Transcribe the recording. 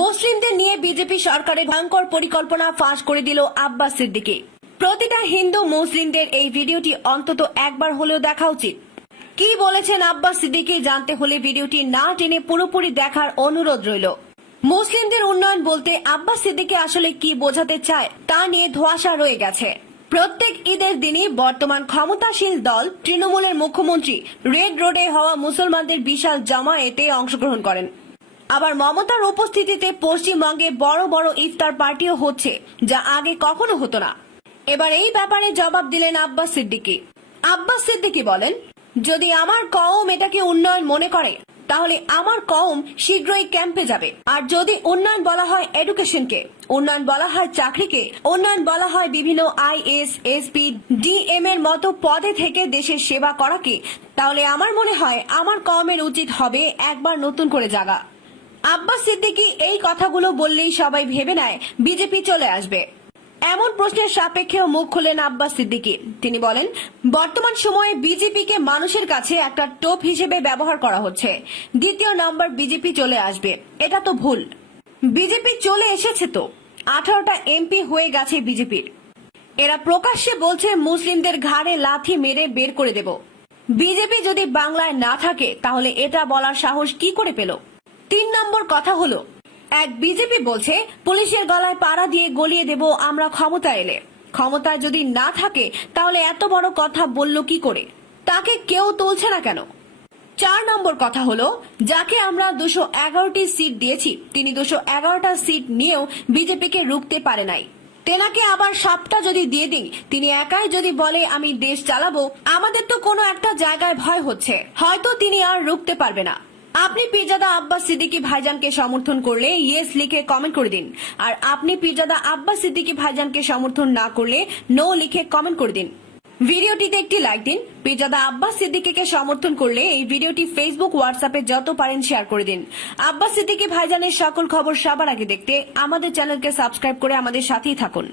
মুসলিমদের নিয়ে বিজেপি সরকারের ভয়ঙ্কর পরিকল্পনা ফাঁস করে দিল আব্বাস সিদ্দিকী। প্রতিটা হিন্দু মুসলিমদের এই ভিডিওটি অন্তত একবার হলেও দেখা উচিত। কি বলেছেন আব্বাস সিদ্দিকী জানতে হলে ভিডিওটি না টেনে পুরোপুরি দেখার অনুরোধ রইল। মুসলিমদের উন্নয়ন বলতে আব্বাস সিদ্দিকী আসলে কি বোঝাতে চায় তা নিয়ে ধোঁয়াশা রয়ে গেছে। প্রত্যেক ঈদের দিনই বর্তমান ক্ষমতাসীন দল তৃণমূলের মুখ্যমন্ত্রী রেড রোডে হওয়া মুসলমানদের বিশাল জামায়াতে অংশগ্রহণ করেন। আবার মমতার উপস্থিতিতে পশ্চিমবঙ্গে বড় বড় ইফতার পার্টিও হচ্ছে, যা আগে কখনো হতো না। এবার এই ব্যাপারে জবাব দিলেন আব্বাস সিদ্দিকী। আব্বাস সিদ্দিকী বলেন, যদি আমার কওম এটাকে উন্নয়ন মনে করে তাহলে আমার কওম শীঘ্রই ক্যাম্পে যাবে। আর যদি উন্নয়ন বলা হয় এডুকেশনকে, উন্নয়ন বলা হয় চাকরিকে, উন্নয়ন বলা হয় বিভিন্ন আইএস, এসপি, ডিএম এর মতো পদে থেকে দেশের সেবা করাকে, তাহলে আমার মনে হয় আমার কওমের উচিত হবে একবার নতুন করে জাগা। আব্বাস সিদ্দিকী এই কথাগুলো বললেই সবাই ভেবে নেয় বিজেপি চলে আসবে। এমন প্রশ্নের সাপেক্ষেও মুখ খুললেন আব্বাস সিদ্দিকী। তিনি বলেন, বর্তমান সময়ে বিজেপিকে মানুষের কাছে একটা টোপ হিসেবে ব্যবহার করা হচ্ছে। দ্বিতীয় নম্বর বিজেপি চলে আসবে, এটা তো ভুল। বিজেপি চলে এসেছে তো, 18টা এমপি হয়ে গেছে বিজেপির। এরা প্রকাশ্যে বলছে মুসলিমদের ঘাড়ে লাথি মেরে বের করে দেব। বিজেপি যদি বাংলায় না থাকে তাহলে এটা বলার সাহস কি করে পেল? 3 নম্বর কথা হলো, এক বিজেপি বলছে পুলিশের গলায় পাড়া দিয়ে গলিয়ে দেব আমরা ক্ষমতা এলে। ক্ষমতায় যদি না থাকে তাহলে এত বড় কথা বলল কি করে? তাকে কেউ তুলছে না কেন? 4 নম্বর কথা হলো, যাকে আমরা 211টি সিট দিয়েছি তিনি 211টা সিট নিয়েও বিজেপিকে রুখতে পারে নাই। তেনাকে আবার 7টা যদি দিয়ে দিই, তিনি একাই যদি বলে আমি দেশ চালাবো, আমাদের তো কোনো একটা জায়গায় ভয় হচ্ছে, হয়তো তিনি আর রুখতে পারবে না। আপনি পীরজাদা আব্বাস সিদ্দিকী ভাইজানকে সমর্থন করলে ইয়েস লিখে কমেন্ট করে দিন, আর আপনি পীরজাদা আব্বাস সিদ্দিকী ভাইজানকে সমর্থন না করলে নো লিখে কমেন্ট করে দিন। ভিডিওটিতে একটি লাইক দিন। পীরজাদা আব্বাস সিদ্দিকীকে সমর্থন করলে এই ভিডিওটি ফেসবুক, হোয়াটসঅ্যাপে যত পারেন শেয়ার করে দিন। আব্বাস সিদ্দিকী ভাইজানের সকল খবর সবার আগে দেখতে আমাদের চ্যানেলকে সাবস্ক্রাইব করে আমাদের সাথেই থাকুন।